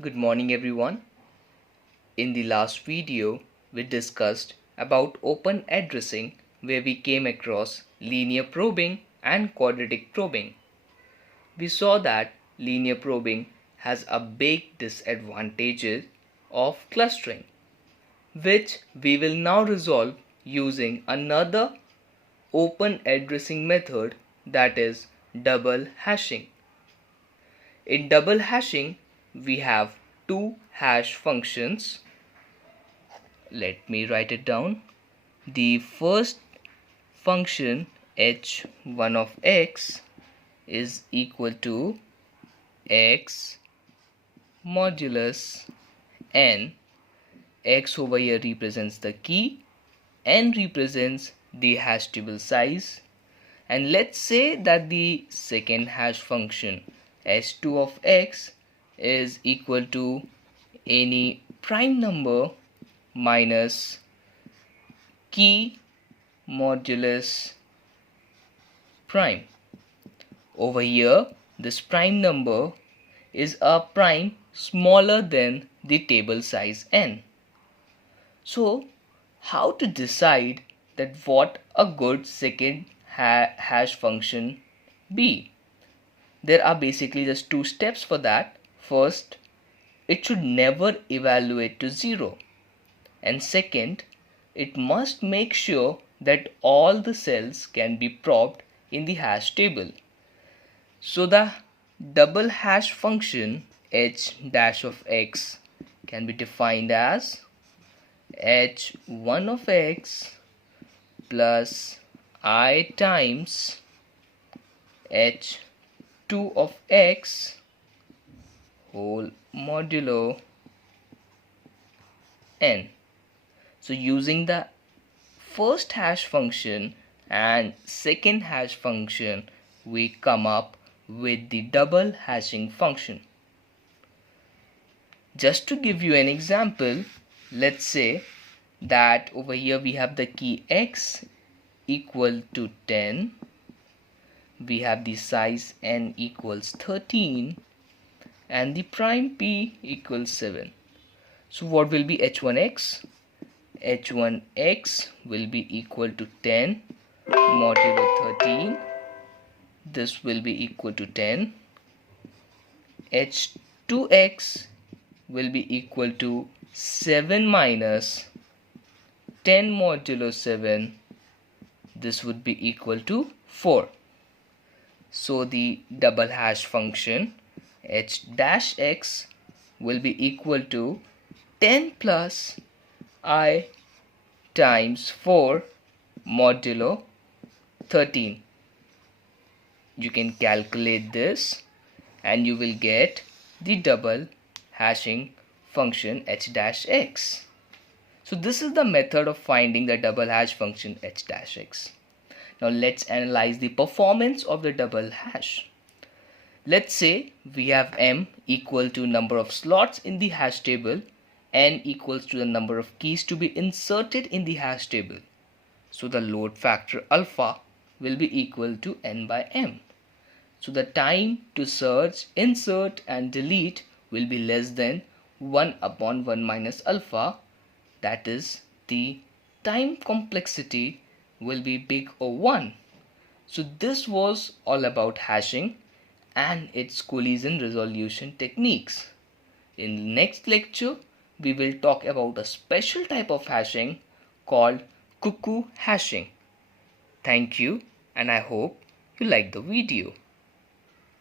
Good morning everyone. In the last video, we discussed about open addressing where we came across linear probing and quadratic probing. We saw that linear probing has a big disadvantage of clustering, which we will now resolve using another open addressing method, that is double hashing. In double hashing, we have two hash functions. Let me write it down. The first function h1 of x is equal to x modulus n. X over here represents the key, n represents the hash table size, and let's say that the second hash function h2 of x is equal to any prime number minus key modulus prime. Over here, this prime number is a prime smaller than the table size n. So, how to decide that what a good second hash function be? There are basically just two steps for that. First, it should never evaluate to 0. And second, it must make sure that all the cells can be probbed in the hash table. So the double hash function h dash of x can be defined as h1 of x plus I times h2 of x whole modulo n. So using the first hash function and second hash function, we come up with the double hashing function. Just to give you an example, let's say that over here we have the key x equal to 10, we have the size n equals 13, and the prime p equals 7. So what will be h1x? h1x will be equal to 10 modulo 13. This will be equal to 10. h2x will be equal to 7 minus 10 modulo 7. This would be equal to 4. So the double hash function h dash x will be equal to 10 plus I times 4 modulo 13. You can calculate this and you will get the double hashing function h dash x. So this is the method of finding the double hash function h dash x. Now let's analyze the performance of the double hash. Let's say we have m equal to number of slots in the hash table, n equals to the number of keys to be inserted in the hash table. So the load factor alpha will be equal to n by m. So the time to search, insert and delete will be less than 1 upon 1 minus alpha. That is, the time complexity will be big O 1. So this was all about hashing and its collision resolution techniques. In the next lecture, we will talk about a special type of hashing called cuckoo hashing. Thank you, and I hope you like the video.